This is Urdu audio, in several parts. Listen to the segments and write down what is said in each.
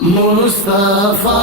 مصطفیٰ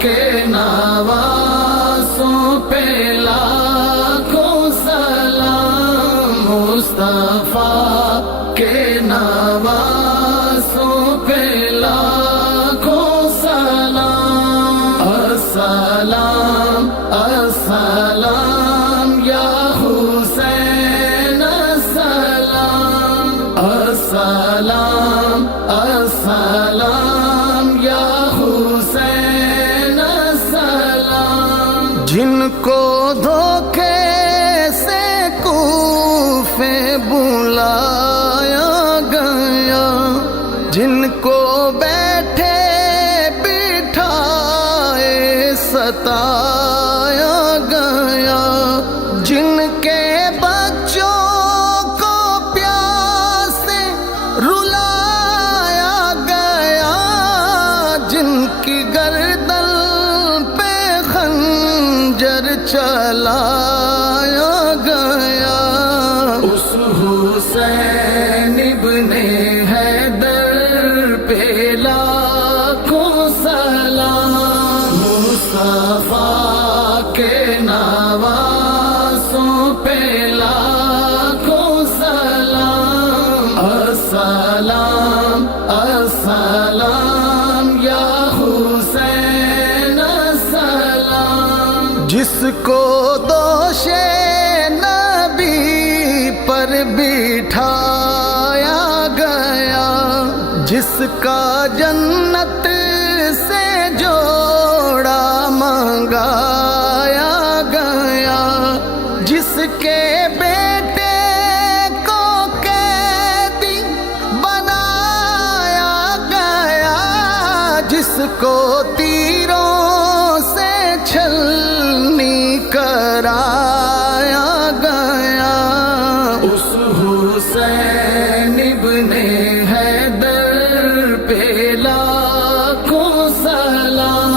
کے نواسوں پہ لاکھوں سلام، مصطفیٰ کے نواسوں پہ لاکھوں سلام۔ السلام السلام یا حسین السلام، السلام السلام یا حسین السلام۔ جن کو دھوکے سے کوفے بلایا گیا، جن کو بیٹھے بٹھائے ستایا گیا، جن کے بچوں کو پیاس سے رلایا گیا، جن کی گردن پہ خنجر چلایا گیا، اس حسین ابن حیدر پہ لاکھوں سلام۔ مصطفیٰ کے نواسوں پہ لاکھوں سلام۔ السلام السلام یا حسین السلام۔ جس کو دوش نبی پر بٹھایا گیا، جس کا جنت سے جوڑا منگایا گیا، جس کے بیٹے کو قیدی بنایا گیا، جس کو تیروں سے چھلنی کرایا گیا، اس حسین ابن حیدر پہ لاکھوں سلام۔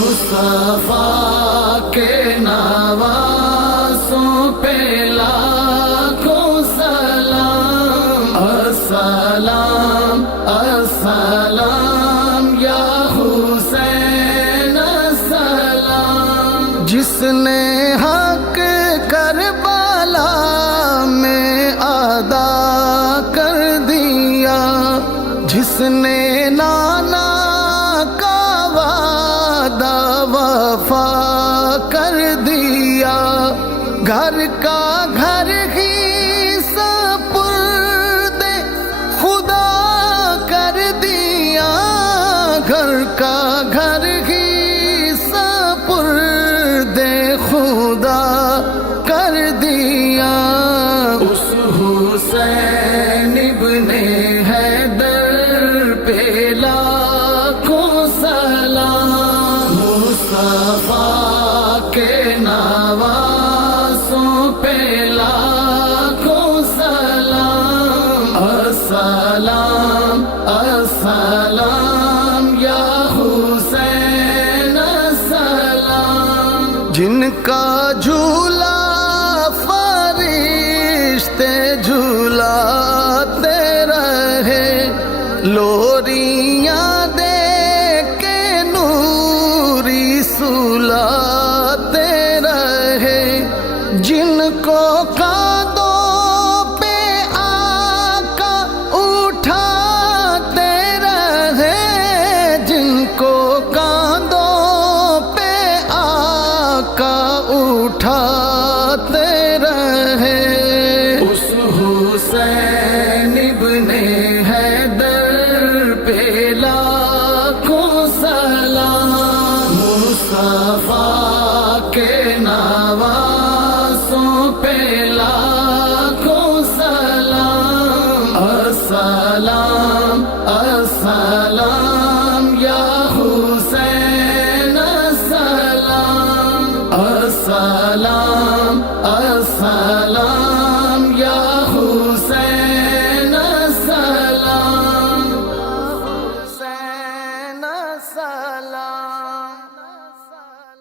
مصطفیٰ کے نواسوں پہ لاکھوں سلام۔ السلام السلام یا حسین السلام۔ جس نے حق کربلا میں ادا کر دیا، جس نے نانا کا وعدہ وفا کر دیا، گھر کا گھر ہی سپرد خدا کر دیا، گھر کا گھر ہی سپرد خدا کر دیا، اس حسین ابن حیدر پہ لاکھوں سلام۔ مصطفیٰ کے نواسوں پہ لاکھوں سلام۔ السلام السلام یا حسین السلام۔ جن کا جھولا فرشتے جھولاتے رہے، لوریاں دے کے نوری سلاتے رہے، جن کو کاندھوں پہ آقا اٹھاتے رہے، جن کو کاندھوں پہ آقا اٹھاتے رہے، اس حسین ابن حیدر پہ لاکھوں سلام۔ مصطفیٰ کے نواسوں پہ لاکھوں سلام۔ السلام السلام یا حسین السلام۔ السلام السلام